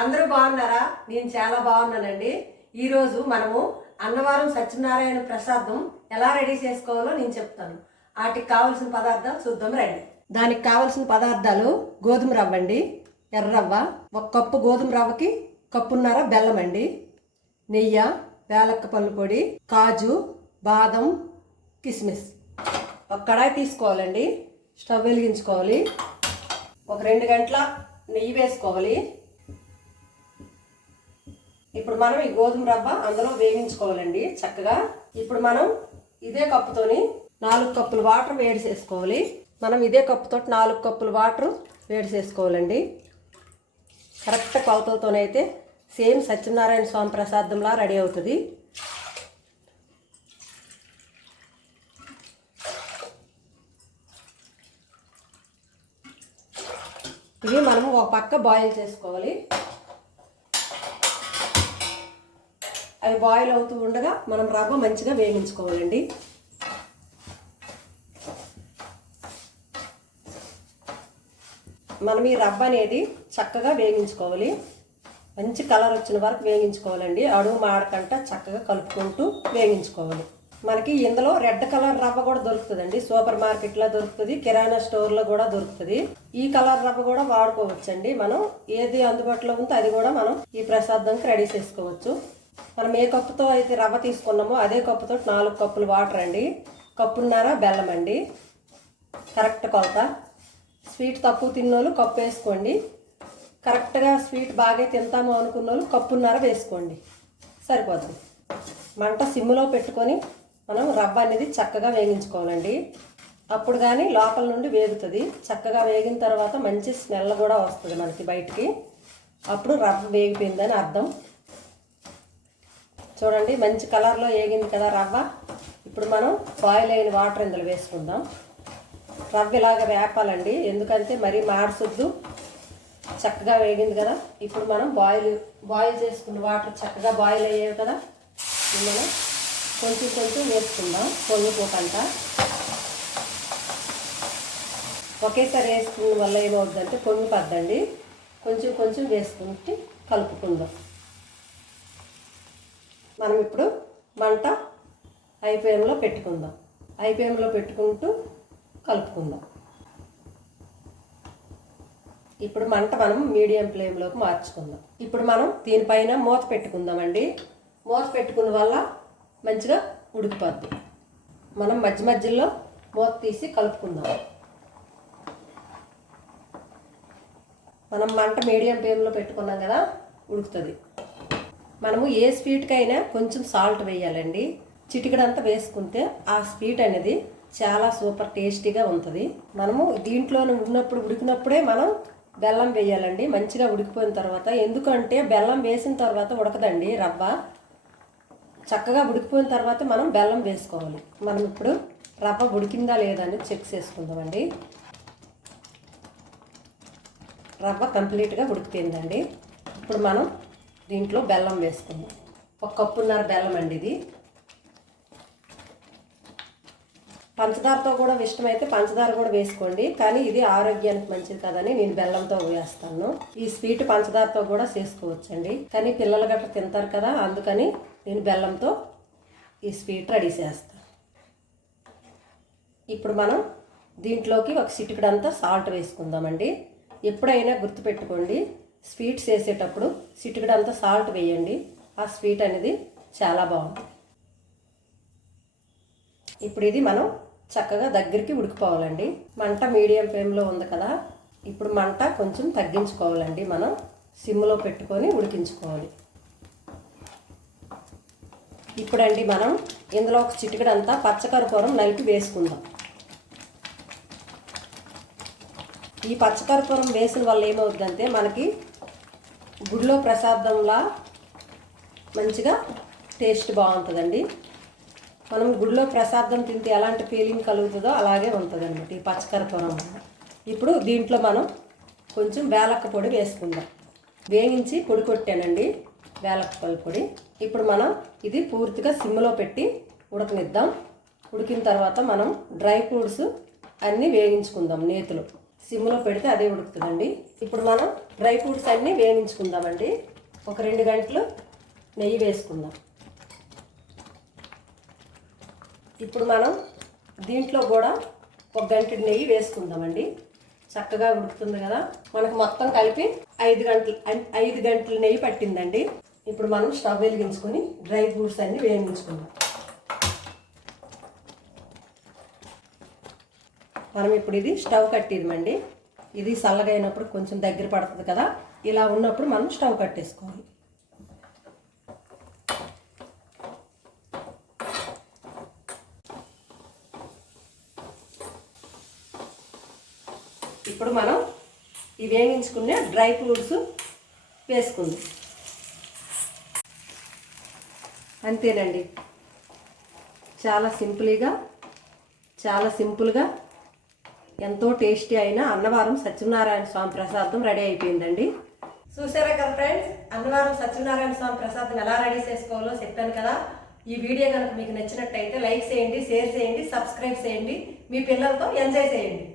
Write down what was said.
అందరూ బాగున్నారా? నేను చాలా బాగున్నానండి. ఈరోజు మనము అన్నవరం సత్యనారాయణ ప్రసాదం ఎలా రెడీ చేసుకోవాలో నేను చెప్తాను. వాటికి కావాల్సిన పదార్థాలు చూద్దాం రండి. దానికి కావాల్సిన పదార్థాలు గోధుమ రవ్వ అండి, ఎర్ర రవ్వ, 1 కప్పు గోధుమ రవ్వకి కప్పున్నర బెల్లం అండి, నెయ్యి, వేలక్క పళ్ళు పొడి, కాజు, బాదం, కిస్మిస్. ఒక కడాయి తీసుకోవాలండి, స్టవ్ వెలిగించుకోవాలి, ఒక 2 గంటల నెయ్యి వేసుకోవాలి. ఇప్పుడు మనం ఈ గోధుమ రవ్వ అందులో వేగించుకోవాలండి చక్కగా. ఇప్పుడు మనం ఇదే కప్పుతోని 4 కప్పులు వాటర్ వేడి చేసుకోవాలి. మనం ఇదే కప్పుతో 4 కప్పులు వాటర్ వేడి చేసుకోవాలండి. కరెక్ట్ కొలతలతోనైతే సేమ్ సత్యనారాయణ స్వామి ప్రసాదంలా రెడీ అవుతుంది. ఇవి మనం ఒక పక్క బాయిల్ చేసుకోవాలి. అవి బాయిల్ అవుతూ ఉండగా మనం రవ్వ మంచిగా వేగించుకోవాలండి. మనం ఈ రవ్వ అనేది చక్కగా వేగించుకోవాలి. మంచి కలర్ వచ్చిన వరకు వేగించుకోవాలండి. అడుగు మాడకంట చక్కగా కలుపుకుంటూ వేగించుకోవాలి. మనకి ఇందులో రెడ్ కలర్ రవ్వ కూడా దొరుకుతుందండి. సూపర్ మార్కెట్లో దొరుకుతుంది, కిరాణా స్టోర్లో కూడా దొరుకుతుంది. ఈ కలర్ రవ్వ కూడా వాడుకోవచ్చండి. మనం ఏది అందుబాటులో ఉంటే అది కూడా మనం ఈ ప్రసాదంకి రెడీ చేసుకోవచ్చు. మనం ఏ కప్పుతో అయితే రవ్వ తీసుకున్నామో అదే కప్పుతో 4 కప్పులు వాటర్ అండి, కప్పున్నర బెల్లం అండి. కరెక్ట్ కొలత. స్వీట్ తక్కువ తిన్నోళ్ళు కప్పు వేసుకోండి. కరెక్ట్గా స్వీట్ బాగా తింటాము అనుకున్నోళ్ళు కప్పున్నర వేసుకోండి, సరిపోతుంది. మంట సిమ్లో పెట్టుకొని మనం రవ్వ అనేది చక్కగా వేగించుకోవాలండి. అప్పుడు కానీ లోపల నుండి వేగుతుంది. చక్కగా వేగిన తర్వాత మంచి స్మెల్ కూడా వస్తుంది మనకి బయటికి. అప్పుడు రవ్వ వేగిపోయిందని అర్థం. చూడండి మంచి కలర్లో వేగింది కదా రవ్వ. ఇప్పుడు మనం బాయిల్ అయిన వాటర్ ఇందులో వేసుకుందాం. రవ్వ ఇలాగ వేపాలండి, ఎందుకంటే మరీ మాడుసుద్దు. చక్కగా వేగింది కదా. ఇప్పుడు మనం బాయిల్ చేసుకున్న వాటర్ చక్కగా బాయిల్ అయ్యేవి కదా, మనం కొంచెం కొంచెం వేసుకుందాం. పొంగిపోకంట ఒకేసారి వేసుకున్న వల్ల ఏమవుతుందంటే పొంగిపోద్దండి. కొంచెం కొంచెం వేసుకుంటే కలుపుకుందాం. మనం ఇప్పుడు మంట హై ఫ్లేమ్లో పెట్టుకుందాం. హై ఫ్లేమ్లో పెట్టుకుంటూ కలుపుకుందాం. ఇప్పుడు మంట మనం మీడియం ఫ్లేమ్లోకి మార్చుకుందాం. ఇప్పుడు మనం దీనిపైన మూత పెట్టుకుందామండి. మూత పెట్టుకున్న వల్ల మంచిగా ఉడికిపోద్ది. మనం మధ్య మధ్యలో మూత తీసి కలుపుకుందాం. మనం మంట మీడియం ఫ్లేమ్లో పెట్టుకున్నాం కదా, ఉడుకుతుంది. మనము ఏ స్వీట్కైనా కొంచెం సాల్ట్ వేయాలండి. చిటికడంతా వేసుకుంటే ఆ స్వీట్ అనేది చాలా సూపర్ టేస్టీగా ఉంటుంది. మనము దీంట్లోనే ఉడికినప్పుడే మనం బెల్లం వేయాలండి. మంచిగా ఉడికిపోయిన తర్వాత, ఎందుకంటే బెల్లం వేసిన తర్వాత ఉడకదండి రవ్వ. చక్కగా ఉడికిపోయిన తర్వాత మనం బెల్లం వేసుకోవాలి. మనం ఇప్పుడు రవ్వ ఉడికిందా లేదా అని చెక్ చేసుకుందామండి. రవ్వ కంప్లీట్గా ఉడికిపోయిందండి. ఇప్పుడు మనం దీంట్లో బెల్లం వేసుకుందాం. 1 కప్పున్నర బెల్లం అండి ఇది. పంచదారతో కూడా ఇష్టమైతే పంచదార కూడా వేసుకోండి, కానీ ఇది ఆరోగ్యానికి మంచిది కదని నేను బెల్లంతో వేస్తాను. ఈ స్వీట్ పంచదారతో కూడా చేసుకోవచ్చండి, కానీ పిల్లలు గట్రా తింటారు కదా, అందుకని నేను బెల్లంతో ఈ స్వీట్ రెడీ చేస్తాను. ఇప్పుడు మనం దీంట్లోకి 1 చిటికెడంతా సాల్ట్ వేసుకుందామండి. ఎప్పుడైనా గుర్తుపెట్టుకోండి, స్వీట్స్ వేసేటప్పుడు చిటికెడంతా సాల్ట్ వేయండి. ఆ స్వీట్ అనేది చాలా బాగుంటుంది. ఇప్పుడు ఇది మనం చక్కగా దగ్గరికి ఉడికిపోవాలండి. మంట మీడియం ఫ్లేమ్లో ఉంది కదా, ఇప్పుడు మంట కొంచెం తగ్గించుకోవాలండి. మనం సిమ్లో పెట్టుకొని ఉడికించుకోవాలి. ఇప్పుడండి మనం ఇందులో 1 చిటికెడంతా పచ్చకర్పూరం నలిపి వేసుకుందాం. ఈ పచ్చకర్పూరం వేసిన వల్ల ఏమవుతుందంటే మనకి గుడిలో ప్రసాదంలా మంచిగా టేస్ట్ బాగుంటుందండి. మనం గుడిలో ప్రసాదం తింటే ఎలాంటి ఫీలింగ్ కలుగుతుందో అలాగే ఉంటుంది అన్నమాట ఈ పచ్చకర్పూరం. ఇప్పుడు దీంట్లో మనం కొంచెం వేలక్క పొడి వేసుకుందాం. వేయించి పొడి కొట్టానండి వేలక్క పొడి. ఇప్పుడు మనం ఇది పూర్తిగా సిమ్లో పెట్టి ఉడకనిద్దాం. ఉడికిన తర్వాత మనం డ్రై ఫ్రూట్స్ అన్నీ వేయించుకుందాం నేతిలో. సిమ్లో పెడితే అదే ఉడుకుతుందండి. ఇప్పుడు మనం డ్రై ఫ్రూట్స్ అన్నీ వేయించుకుందామండి. ఒక 2 గంటలు నెయ్యి వేసుకుందాం. ఇప్పుడు మనం దీంట్లో కూడా 1 గంట నెయ్యి వేసుకుందామండి. చక్కగా ఉడుకుతుంది కదా, మనకు మొత్తం కలిపి 5 గంటలు నెయ్యి పట్టిందండి. ఇప్పుడు మనం స్టవ్ వెలిగించుకొని డ్రై ఫ్రూట్స్ అన్నీ వేయించుకుందాం. మనం ఇప్పుడు ఇది స్టవ్ కట్టేద్దామండి. ఇది చల్లగా అయినప్పుడు కొంచెం దగ్గర పడుతుంది కదా, ఇలా ఉన్నప్పుడు మనం స్టవ్ కట్టేసుకోవాలి. ఇప్పుడు మనం ఈ వేయించుకునే డ్రై ఫ్రూట్స్ వేసుకుందాం. అంతేనండి, చాలా సింపుల్గా ఎంతో టేస్టీ అయిన అన్నవరం సత్యనారాయణ స్వామి ప్రసాదం రెడీ అయిపోయిందండి. చూసారా కదా ఫ్రెండ్స్, అన్నవరం సత్యనారాయణ స్వామి ప్రసాదం ఎలా రెడీ చేసుకోవాలో చెప్పాను కదా. ఈ వీడియో కనుక మీకు నచ్చినట్టయితే లైక్ చేయండి, షేర్ చేయండి, సబ్స్క్రైబ్ చేయండి, మీ పిల్లలతో ఎంజాయ్ చేయండి.